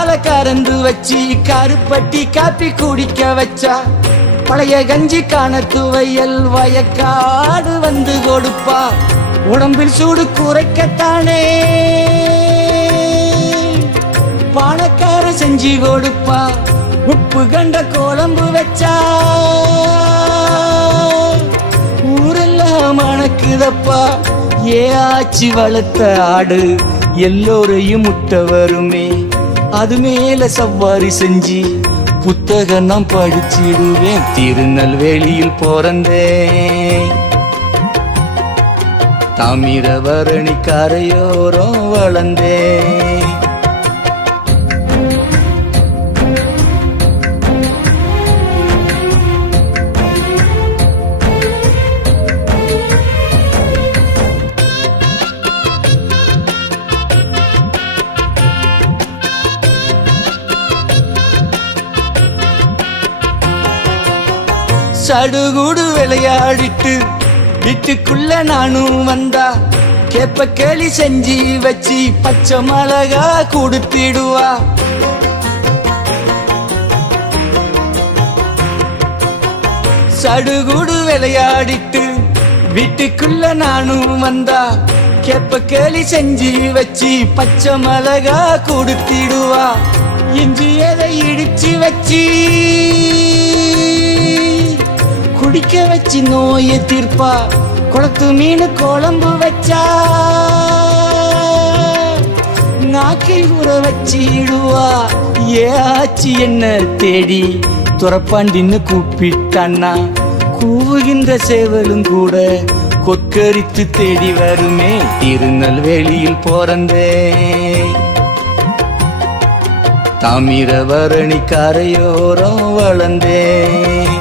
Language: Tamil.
பாலை கறந்து வச்சு கருப்பட்டி காப்பி குடிக்க வச்சா பழைய கஞ்சி காண துவையல் வயக்காடு வந்து கொடுப்பா உடம்பில் சூடு குறைக்கத்தானே பானக்கார செஞ்சு கொடுப்பா உப்பு கண்ட குழம்பு வச்சா ஊரெல்லாம் மணக்குதப்பா ஏ ஆச்சி வளர்த்த ஆடு எல்லோரையும் முட்ட வருமே அது மேல சவாரி செஞ்சு புத்தகம் நான் படிச்சிடுவேன் திருநெல்வேலியில் பிறந்தேன் தாமிரபரணி கரையோரம் வளர்ந்தேன் சடுகுடு விளையாடிட்டு வீட்டுக்குள்ள நானும் வந்தா கேப்ப கேலி செஞ்சு வச்சு பச்சை மிளகா கொடுத்திடுவா சடுகுடு விளையாடிட்டு வீட்டுக்குள்ள நானும் வந்தா கேப்ப கேலி செஞ்சு வச்சு பச்சை மிளகா கொடுத்திடுவா இஞ்சி எதை இடிச்சு வச்சு குடிக்க வச்சு நோயை தீர்ப்பா குளத்து மீன் குழம்பு வச்சா நாக்கில் ஊற வச்சிடுவா ஏ ஆச்சி என்ன தேடி துறப்பாண்டின்னு கூப்பிட்டான்னா கூவுகின்ற சேவலும் கூட கொக்கரித்து தேடி வருமே திருநெல்வேலியில் பிறந்தேன் தாமிரபரணி கரையோரம் வளர்ந்தேன்